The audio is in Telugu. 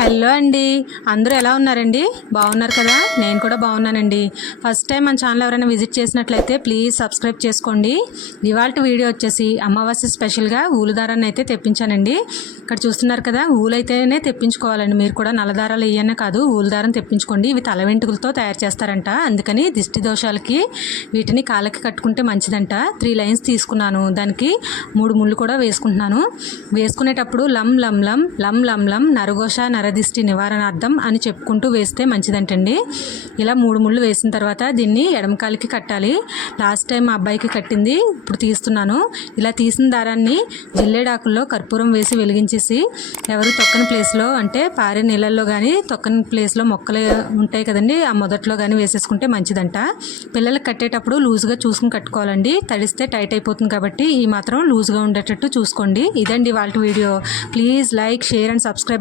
హలో అండి. అందరూ ఎలా ఉన్నారండి? బాగున్నారు కదా? నేను కూడా బాగున్నానండి. ఫస్ట్ టైం మన ఛానల్ ఎవరైనా విజిట్ చేసినట్లయితే ప్లీజ్ సబ్స్క్రైబ్ చేసుకోండి. ఇవాళ వీడియో వచ్చేసి అమావాస్య స్పెషల్గా ఊలుదారాన్ని అయితే తెప్పించానండి. ఇక్కడ చూస్తున్నారు కదా ఊలు అయితేనే తెప్పించుకోవాలండి. మీరు కూడా నల్లదారాలు ఇవన్నీ కాదు ఊలుదారం తెప్పించుకోండి. ఇవి తల వెంట్రుకలతో తయారు చేస్తారంట. అందుకని దిష్టి దోషాలకి వీటిని కాళ్ళకి కట్టుకుంటే మంచిదంట. త్రీ లైన్స్ తీసుకున్నాను. దానికి మూడు ముళ్ళు కూడా వేసుకుంటున్నాను. వేసుకునేటప్పుడు లం లం లం లం లం లం నరఘోష నరదిష్టి నివారణార్థం అని చెప్పుకుంటూ వేస్తే మంచిదంటండి. ఇలా మూడు ముళ్ళు వేసిన తర్వాత దీన్ని ఎడమకాలికి కట్టాలి. లాస్ట్ టైం మా అబ్బాయికి కట్టింది ఇప్పుడు తీస్తున్నాను. ఇలా తీసిన దారాన్ని జిల్లేడాకుల్లో కర్పూరం వేసి వెలిగించేసి ఎవరు తొక్కని ప్లేస్లో అంటే పారే నీళ్ళల్లో కానీ తొక్కని ప్లేస్లో మొక్కలు ఉంటాయి కదండి ఆ మొదట్లో కానీ వేసేసుకుంటే మంచిదంట. పిల్లలకు కట్టేటప్పుడు లూజ్గా చూసుకుని కట్టుకోవాలండి. తడిస్తే టైట్ అయిపోతుంది కాబట్టి ఈ మాత్రం లూజ్గా ఉండేటట్టు చూసుకోండి. ఇదండి వాళ్ళ video. Please like share and subscribe